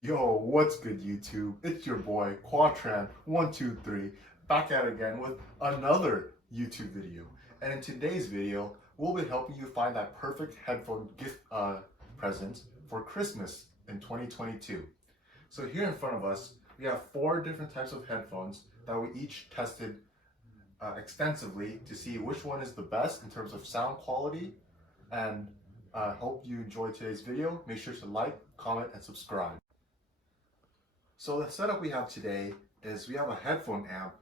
Yo, what's good YouTube? It's your boy Quatran123 back at it again with another YouTube video. And in today's video, we'll be helping you find that perfect headphone gift present for Christmas in 2022. So here in front of us, we have four different types of headphones that we each tested extensively to see which one is the best in terms of sound quality. And I hope you enjoyed today's video. Make sure to like, comment, and subscribe. So the setup we have today is we have a headphone amp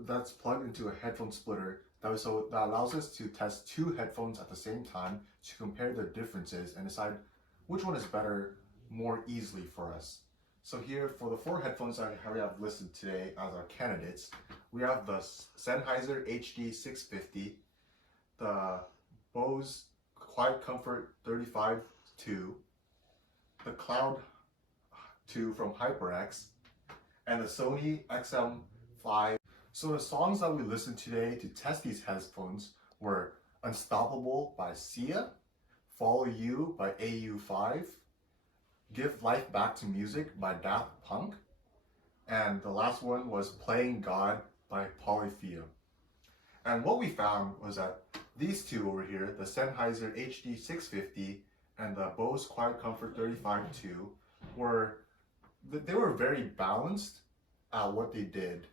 that's plugged into a headphone splitter that allows us to test two headphones at the same time to compare their differences and decide which one is better more easily for us. So here for the four headphones that we have listed today as our candidates, we have the Sennheiser HD650, the Bose Quiet Comfort 35-2, the Cloud 2 from HyperX, and the Sony XM5. So the songs that we listened today to test these headphones were Unstoppable by Sia, Follow You by AU5, Give Life Back to Music by Daft Punk, and the last one was Playing God by Polyphia. And what we found was that these two over here, the Sennheiser HD650 and the Bose Quiet Comfort 35-2, they were very balanced at what they did.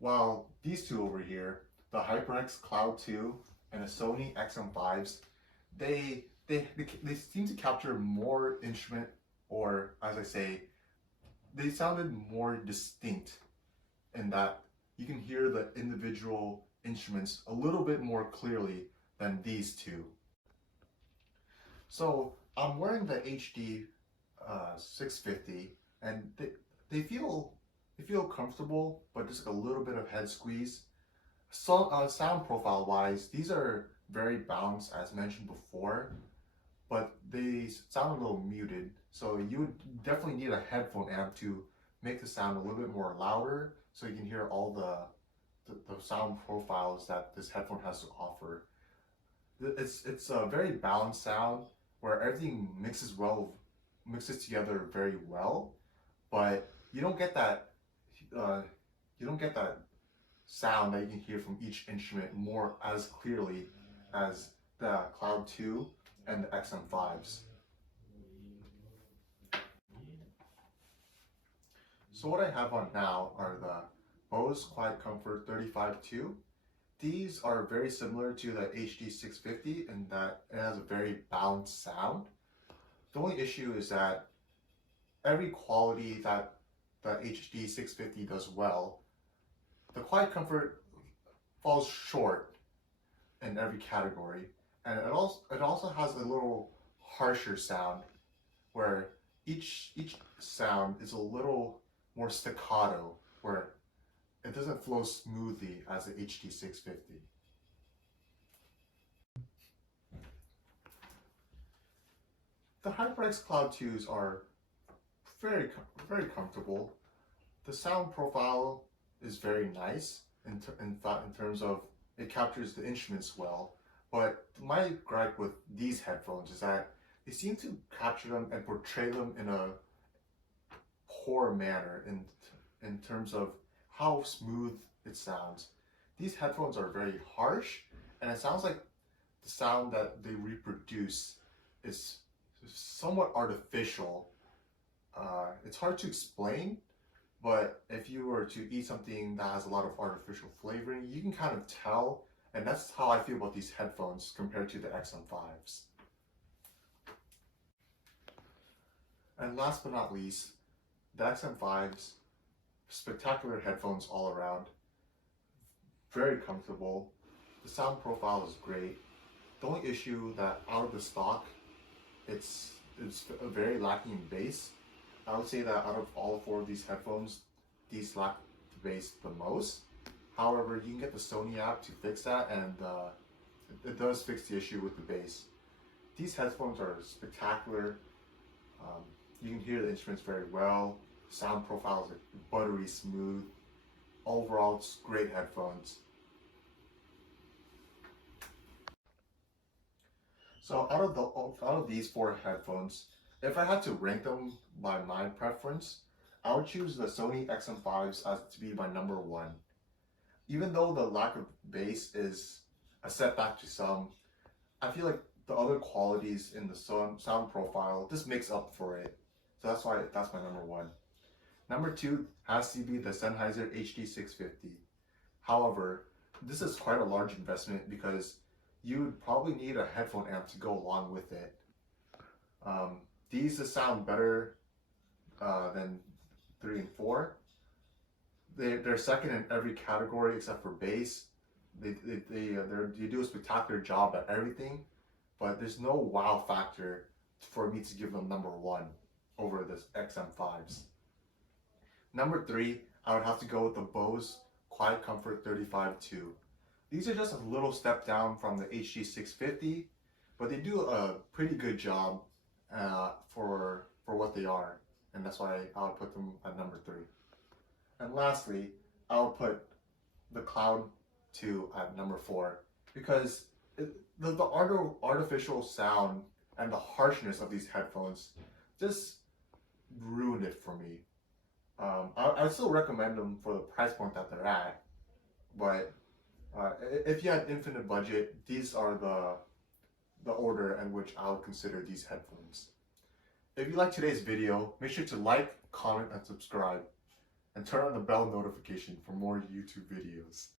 While these two over here, the HyperX Cloud 2 and the Sony XM5s, they seem to capture more instrument, or as I say, they sounded more distinct in that you can hear the individual instruments a little bit more clearly than these two. So I'm wearing the HD 650, and they feel comfortable, but just a little bit of head squeeze. So sound profile wise, these are very balanced as mentioned before, but they sound a little muted. So you would definitely need a headphone amp to make the sound a little bit more louder, so you can hear all the sound profiles that this headphone has to offer. It's a very balanced sound where everything mixes together very well, but you don't get that sound that you can hear from each instrument more as clearly as the Cloud 2 and the XM5s. So what I have on now are the Bose Quiet Comfort 35-2. These are very similar to the HD650 in that it has a very balanced sound. The only issue is that every quality that the HD650 does well, the Quiet Comfort falls short in every category, and it also has a little harsher sound where each sound is a little more staccato, where it doesn't flow smoothly as the HD650. The HyperX Cloud 2s are very comfortable. The sound profile is very nice in terms of it captures the instruments well. But my gripe with these headphones is that they seem to capture them and portray them in a poor manner in terms of how smooth it sounds. These headphones are very harsh, and it sounds like the sound that they reproduce is somewhat artificial. It's hard to explain, but if you were to eat something that has a lot of artificial flavoring, you can kind of tell, and that's how I feel about these headphones compared to the XM5s. And last but not least, the XM5s, spectacular headphones all around, very comfortable. The sound profile is great. The only issue that out of the stock, it's very lacking in bass. I would say that out of all four of these headphones, these lack the bass the most. However, you can get the Sony app to fix that, and it does fix the issue with the bass. These headphones are spectacular. You can hear the instruments very well. Sound profiles are buttery smooth. Overall, it's great headphones. So out of these four headphones, If I had to rank them by my preference, I would choose the Sony XM5s as to be my number one. Even though the lack of bass is a setback to some, I feel like the other qualities in the sound profile just makes up for it. So that's why that's my number one. Number two has to be the Sennheiser HD650. However, this is quite a large investment because you would probably need a headphone amp to go along with it. These just sound better than 3 and 4. They're second in every category except for bass. They do a spectacular job at everything, but there's no wow factor for me to give them number one over the XM5s. Number three, I would have to go with the Bose Quiet Comfort 35 2. These are just a little step down from the HD650, but they do a pretty good job for what they are, and that's why I would put them at number three. And lastly, I would put the Cloud 2 at number 4 because the artificial sound and the harshness of these headphones just ruined it for me. I still recommend them for the price point that they're at, but if you had infinite budget, these are the order in which I would consider these headphones. If you like today's video, make sure to like, comment, and subscribe, and turn on the bell notification for more YouTube videos.